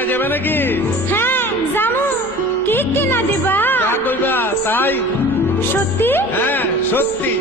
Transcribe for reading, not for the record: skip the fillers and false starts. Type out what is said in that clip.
মেলায় যাবে নাকি? হ্যাঁ জামু। কি কিনা দিবা? যা কইবা তাই। সত্যি? হ্যাঁ সত্যি।